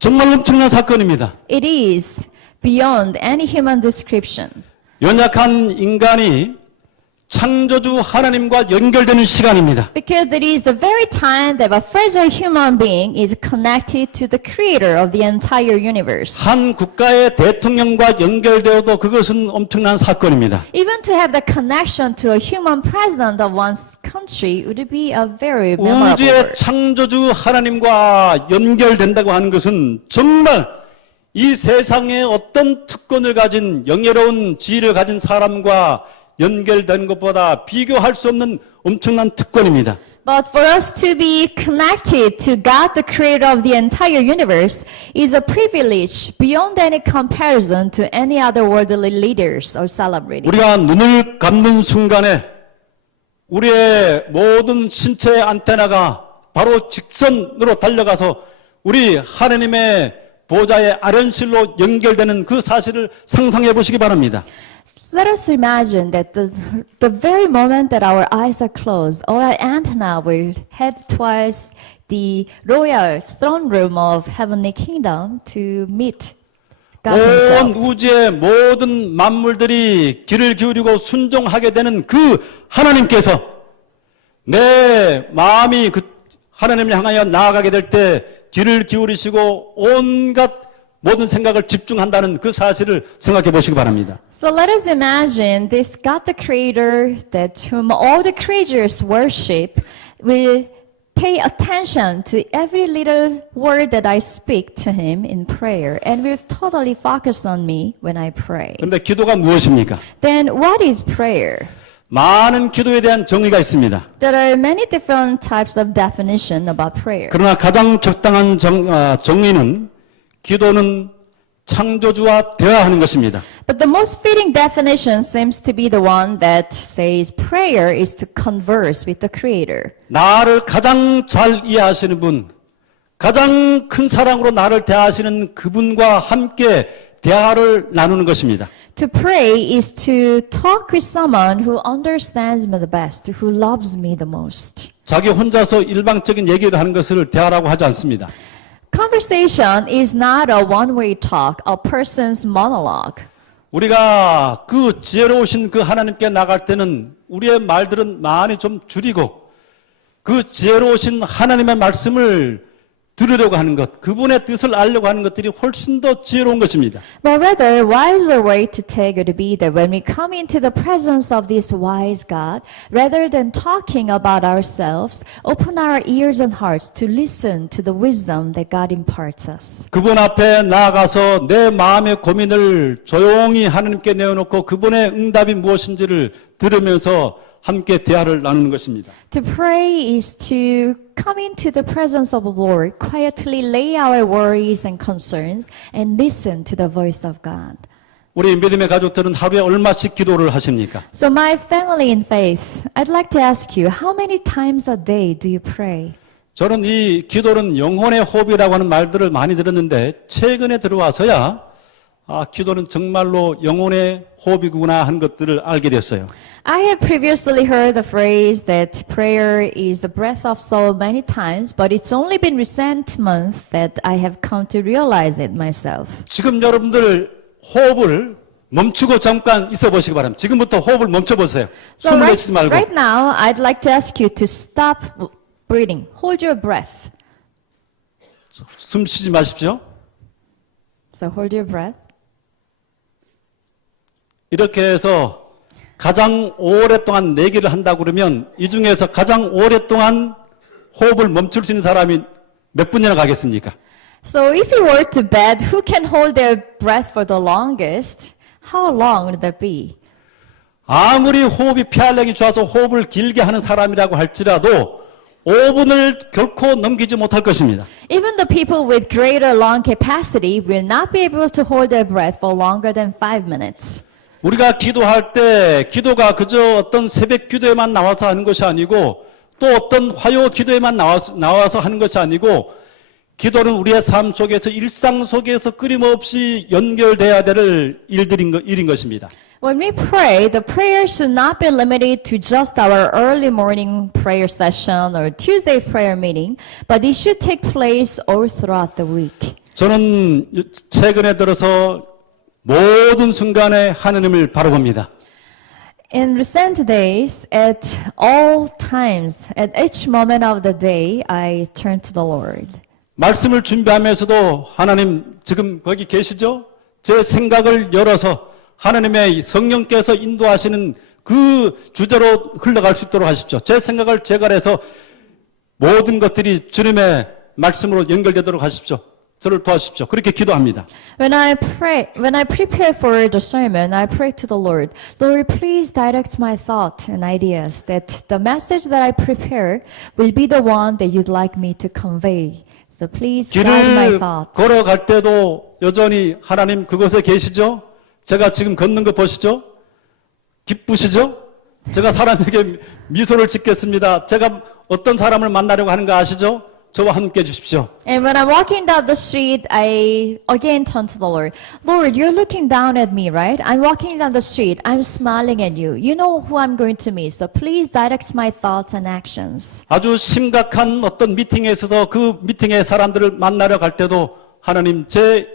정말 엄청난 사건입니다. It is beyond any human description. 연약한 인간이 창조주 하나님과 연결되는 시간입니다. Because it is the very time that a fragile human being is connected to the creator of the entire universe. 한 국가의 대통령과 연결되어도 그것은 엄청난 사건입니다. Even to have the connection to a human president of one's country would be a very memorable 우주의 word. 창조주 하나님과 연결된다고 하는 것은 정말 이 세상에 어떤 특권을 가진 영예로운 지위를 가진 사람과 연결된 것보다 비교할 수 없는 엄청난 특권입니다. But for us to be connected to God, the creator of the entire universe, is a privilege beyond any comparison to any other worldly leaders or celebrities. 우리가 눈을 감는 순간에 우리의 모든 신체의 안테나가 바로 직선으로 달려가서 우리 하나님의 보좌의 아련실로 연결되는 그 사실을 상상해 보시기 바랍니다. Let us imagine that the very moment that our eyes are closed, our antenna will head towards the royal throne room of heavenly kingdom to meet God 온 himself. 우주의 모든 만물들이 귀를 기울이고 순종하게 되는 그 하나님께서 내 마음이 그 하나님을 향하여 나아가게 될 때 귀를 기울이시고 온갖 모든 생각을 집중한다는 그 사실을 생각해 보시기 바랍니다. So let us imagine this God the Creator that whom all the creatures worship will pay attention to every little word that I speak to him in prayer and will totally focus on me when I pray. 그런데 기도가 무엇입니까? Then what is prayer? 많은 기도에 대한 정의가 있습니다. There are many different types of definition about prayer. 그러나 가장 적당한 정의는 기도는 창조주와 대화하는 것입니다. But the most fitting definition seems to be the one that says prayer is to converse with the Creator. 나를 가장 잘 이해하시는 분, 가장 큰 사랑으로 나를 대하시는 그분과 함께 대화를 나누는 것입니다. To pray is to talk with someone who understands me the best, who loves me the most. 자기 혼자서 일방적인 얘기를 하는 것을 대화라고 하지 않습니다. Conversation is not a one-way talk, a person's monologue. 우리가 그 지혜로우신 그 하나님께 나갈 때는 우리의 말들은 많이 좀 줄이고 그 지혜로우신 하나님의 말씀을 들으려고 하는 것, 그분의 뜻을 알려고 하는 것들이 훨씬 더 지혜로운 것입니다. But rather, wiser way to take it to be that when we come into the presence of this wise God, rather than talking about ourselves, open our ears and hearts to listen to the wisdom that God imparts us. 그분 앞에 나아가서 내 마음의 고민을 조용히 하나님께 내어놓고 그분의 응답이 무엇인지를 들으면서 함께 대화를 나누는 것입니다. To pray is to come into the presence of the Lord, quietly lay our worries and concerns, and listen to the voice of God. 우리 믿음의 가족들은 하루에 얼마씩 기도를 하십니까? So my family in faith, I'd like to ask you, how many times a day do you pray? 저는 이 기도는 영혼의 호흡이라고 하는 말들을 많이 들었는데 최근에 들어와서야 기도는 정말로 영혼의 호흡이구나 하는 것들을 알게 됐어요. I had previously heard the phrase that prayer is the breath of soul many times, but it's only been recent months that I have come to realize it myself. 지금 여러분들 호흡을 멈추고 잠깐 있어 보시기 바랍니다. 지금부터 호흡을 멈춰 보세요. So 숨을 내쉬지 말고. right now, I'd like to ask you to stop breathing. Hold your breath. 숨 쉬지 마십시오. So hold your breath. 이렇게 해서 가장 오랫동안 내기를 한다고 그러면 이 중에서 가장 오랫동안 호흡을 멈출 수 있는 사람이 몇 분이나 가겠습니까? So if you were to bet who can hold their breath for the longest, how long would that be? 아무리 호흡이 폐활량이 좋아서 호흡을 길게 하는 사람이라고 할지라도 5분을 결코 넘기지 못할 것입니다. Even the people with greater lung capacity will not be able to hold their breath for longer than 5 minutes. 우리가 기도할 때 기도가 그저 어떤 새벽 기도에만 나와서 하는 것이 아니고 또 어떤 화요 기도에만 나와서 하는 것이 아니고 기도는 우리의 삶 속에서 일상 속에서 끊임없이 연결돼야 될 일인 것입니다. When we pray, the prayer should not be limited to just our early morning prayer session or Tuesday prayer meeting, but it should take place all throughout the week. 저는 최근에 들어서 모든 순간에 하느님을 바라봅니다. In recent days, at all times, at each moment of the day, I turn to the Lord. 말씀을 준비하면서도 하나님 지금 거기 계시죠? 제 생각을 열어서 하나님의 성령께서 인도하시는 그 주제로 흘러갈 수 있도록 하십시오. 제 생각을 제갈해서 모든 것들이 주님의 말씀으로 연결되도록 하십시오. 저를 도와주십시오. 그렇게 기도합니다. When I prepare for the sermon, I pray to the Lord, Lord, please direct my thought and ideas, that the message that I prepare will be the one that you'd like me to convey. So please guide my 길을 thoughts. 걸어갈 때도 여전히 하나님 그곳에 계시죠? 제가 지금 걷는 거 보시죠? 기쁘시죠? 제가 사람에게 미소를 짓겠습니다. 제가 어떤 사람을 만나려고 하는 거 아시죠? 저와 함께 해주십시오. And when I'm walking down the street, I again turn to the Lord. Lord, you're looking down at me, right? I'm walking down the street. I'm smiling at you. You know who I'm going to meet. So please direct my thoughts and actions. 아주 심각한 어떤 미팅에 있어서 그 미팅에 사람들을 만나러 갈 때도 하나님 제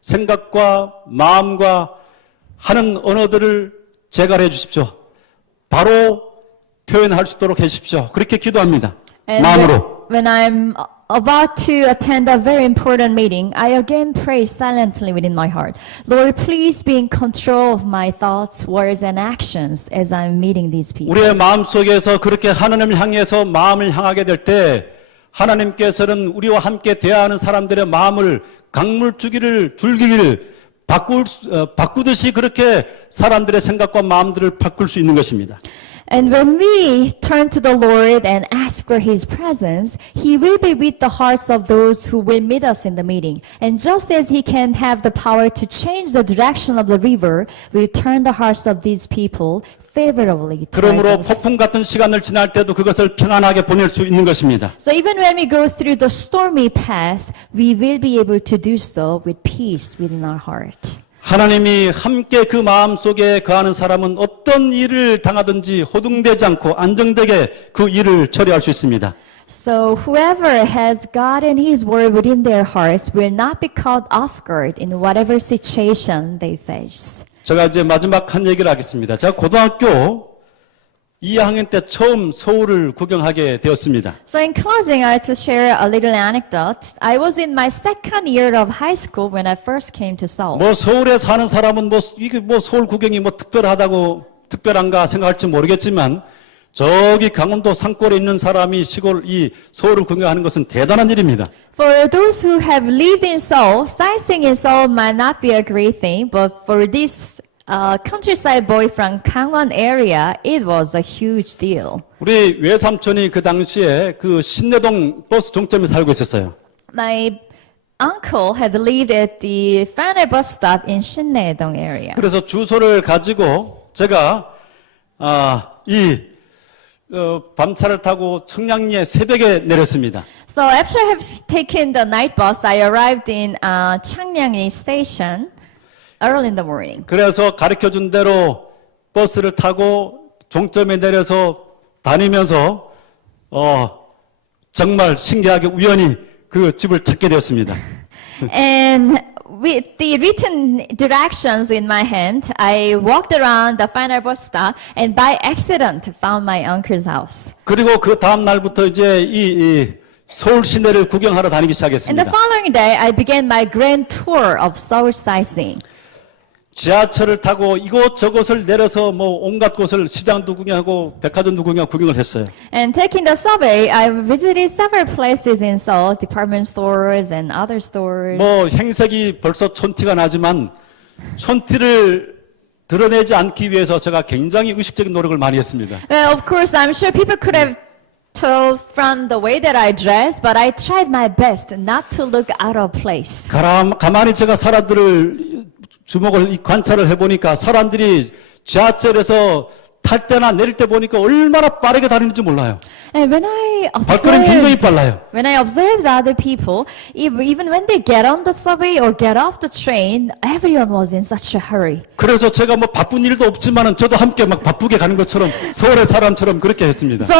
생각과 마음과 하는 언어들을 제갈해 주십시오. 바로 표현할 수 있도록 해주십시오. 그렇게 기도합니다. And 마음으로. when I'm about to attend a very important meeting, I again pray silently within my heart. Lord, please be in control of my thoughts, words, and actions as I'm meeting these people. 우리의 마음속에서 그렇게 하나님을 향해서 마음을 향하게 될 때 하나님께서는 우리와 함께 대화하는 사람들의 마음을 줄기를 바꾸듯이 그렇게 사람들의 생각과 마음들을 바꿀 수 있는 것입니다. And when we turn to the Lord and ask for His presence, He will be with the hearts of those who will meet us in the meeting. And just as He can have the power to change the direction of the river, will turn the hearts of these people favorably 그러므로 towards us. 폭풍 같은 시간을 지날 때도 그것을 평안하게 보낼 수 있는 것입니다. So even when we go through the stormy path, we will be able to do so with peace within our heart. 하나님이 함께 그 마음 속에 거하는 사람은 어떤 일을 당하든지 호둥대지 않고 안정되게 그 일을 처리할 수 있습니다. So whoever has God and His Word within their hearts will not be caught off guard in whatever situation they face. 제가 이제 마지막 한 얘기를 하겠습니다. 제가 고등학교 2학년 때 처음 서울을 구경하게 되었습니다. So in closing, I'd like to share a little anecdote. I was in my second year of high school when I first came to Seoul. 뭐 서울에 사는 사람은 이게 서울 구경이 특별한가 생각할지 모르겠지만 저기 강원도 산골에 있는 사람이 이 서울을 구경하는 것은 대단한 일입니다. For those who have lived in Seoul, sightseeing in Seoul might not be a great thing, but for this countryside boy from Gangwon area, it was a huge deal. 우리 외삼촌이 그 당시에 그 신내동 버스 종점에 살고 있었어요. My uncle had lived at the final bus stop in Sinnae-dong area. 그래서 주소를 가지고 제가 밤차를 타고 청량리에 새벽에 내렸습니다. So after I have taken the night bus, I arrived in Changnyeongli station early in the morning. 그래서 가르쳐준 대로 버스를 타고 종점에 내려서 다니면서 정말 신기하게 우연히 그 집을 찾게 되었습니다. And with the written directions in my hand, I walked around the final bus stop and by accident found my uncle's house. 그리고 그 다음 날부터 이제 이 서울 시내를 구경하러 다니기 And the 시작했습니다. following day, I began my grand tour of Seoul sightseeing. 지하철을 타고 이곳저곳을 내려서 온갖 곳을 시장도 구경하고 백화점도 구경을 했어요. And taking the subway, I visited several places in Seoul, department stores and other stores. 행색이 벌써 촌티가 나지만 촌티를 드러내지 않기 위해서 제가 굉장히 의식적인 노력을 많이 했습니다. Well, of course, I'm sure people could have told from the way that I dress, but I tried my best not to look out of place. 가만히 제가 사람들을 관찰을 해보니까 사람들이 지하철에서 탈 때나 내릴 때 보니까 얼마나 빠르게 다니는지 몰라요. And when I 발걸음이 굉장히 빨라요. observed other people, even when they get on the subway or get off the train, everyone was in such a hurry. 그래서 제가 바쁜 일도 없지만은 저도 함께 막 바쁘게 가는 것처럼 서울의 사람처럼 그렇게 했습니다. So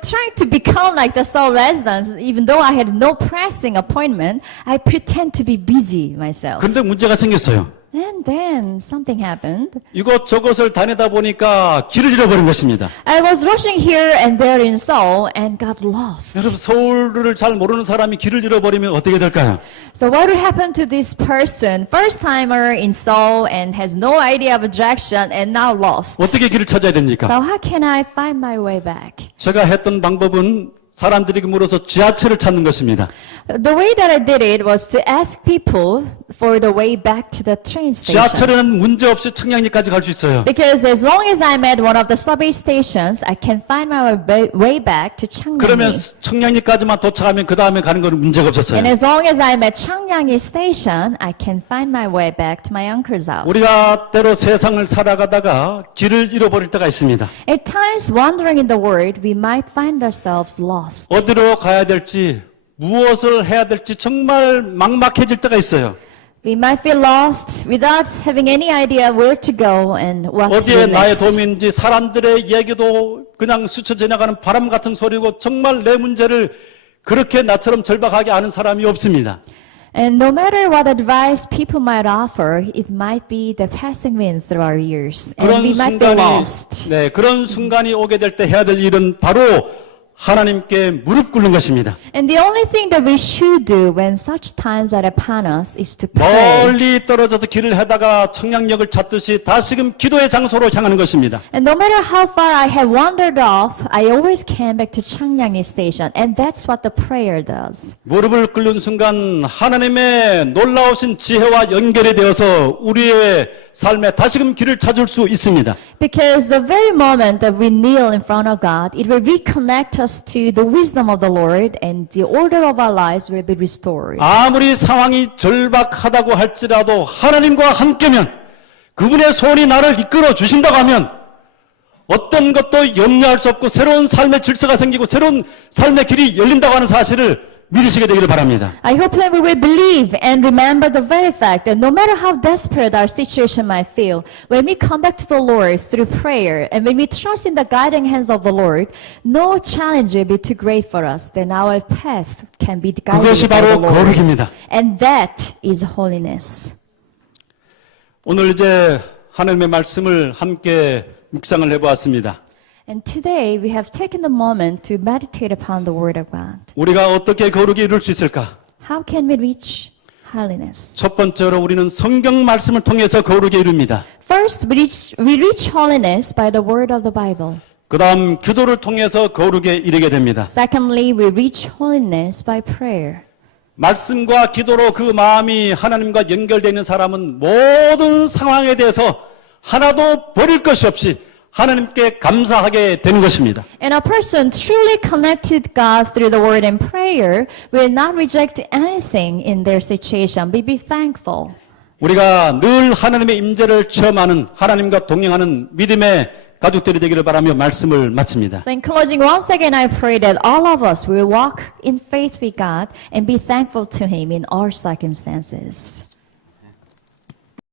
trying to become like the Seoul residents, even though I had no pressing appointment, I pretend to be busy myself. 근데 문제가 생겼어요. And then something happened. 이곳저곳을 다니다 보니까 길을 잃어버린 것입니다. I was rushing here and there in Seoul and got lost. 여러분 서울을 잘 모르는 사람이 길을 잃어버리면 어떻게 될까요? So what would happen to this person, first timer in Seoul and has no idea of direction and now lost? 어떻게 길을 찾아야 됩니까? So how can I find my way back? 제가 했던 방법은 사람들에게 물어서 지하철을 찾는 것입니다. The way that I did it was to ask people for the way back to the train station. 지하철에는 문제없이 청량리까지 갈 수 있어요. Because as long as I'm at one of the subway stations, I can find my way back to 그러면 Changnyeong. 청량리까지만 도착하면 그 다음에 가는 거는 문제가 없었어요. And as long as I'm at Changnyeong station, I can find my way back to my uncle's house. 우리가 때로 세상을 살아가다가 길을 잃어버릴 때가 있습니다. At times, wandering in the world, we might find ourselves lost. 어디로 가야 될지, 무엇을 해야 될지 정말 막막해질 때가 있어요. We might feel lost without having any idea where to go and what to 어디에 do 나의 next. 도움인지 사람들의 얘기도 그냥 스쳐 지나가는 바람 같은 소리고 정말 내 문제를 그렇게 나처럼 절박하게 아는 사람이 없습니다. And no matter what advice people might offer, it might be the passing wind through our ears. And we 그런 might feel 순간이 lost. 네, 그런 순간이 오게 될 때 해야 될 일은 바로 하나님께 무릎 꿇는 것입니다. And the only thing that we should do when such times are upon us is to pray. 멀리 떨어져서 길을 하다가 청량역을 찾듯이 다시금 기도의 장소로 향하는 것입니다. And no matter how far I have wandered off, I always came back to Changnyeong station. And that's what the prayer does. 무릎을 꿇는 순간 하나님의 놀라우신 지혜와 연결이 되어서 우리의 삶에 다시금 길을 찾을 수 있습니다. Because the very moment that we kneel in front of God, it will reconnect us to the wisdom of the Lord and the order of our lives will be restored. 아무리 상황이 절박하다고 할지라도 하나님과 함께면 그분의 손이 나를 이끌어 주신다고 하면 어떤 것도 염려할 수 없고 새로운 삶의 질서가 생기고 새로운 삶의 길이 열린다고 하는 사실을 믿으시게 되기를 바랍니다. I hope that we will believe and remember the very fact that no matter how desperate our situation might feel, when we come back to the Lord through prayer and when we trust in the guiding hands of the Lord, no challenge will be too great for us. Then our path can be guided 그것이 by the 바로 Lord. 거룩입니다. And that is holiness. 오늘 이제 하나님의 말씀을 함께 묵상을 해보았습니다. And today we have taken the moment to meditate upon the Word of God. 우리가 어떻게 거룩에 이룰 수 있을까? How can we reach holiness? 첫 번째로 우리는 성경 말씀을 통해서 거룩에 이룹니다. First, we reach holiness by the Word of the Bible. 그 다음 기도를 통해서 거룩에 이르게 됩니다. Secondly, we reach holiness by prayer. 말씀과 기도로 그 마음이 하나님과 연결되어 있는 사람은 모든 상황에 대해서 하나도 버릴 것이 없이 하나님께 감사하게 되는 것입니다. And a person truly connected to God through the Word and prayer will not reject anything in their situation, but be thankful. 우리가 늘 하나님의 임재를 체험하는 하나님과 동행하는 믿음의 가족들이 되기를 바라며 말씀을 마칩니다. So in closing, once again, I pray that all of us will walk in faith with God and be thankful to Him in all circumstances.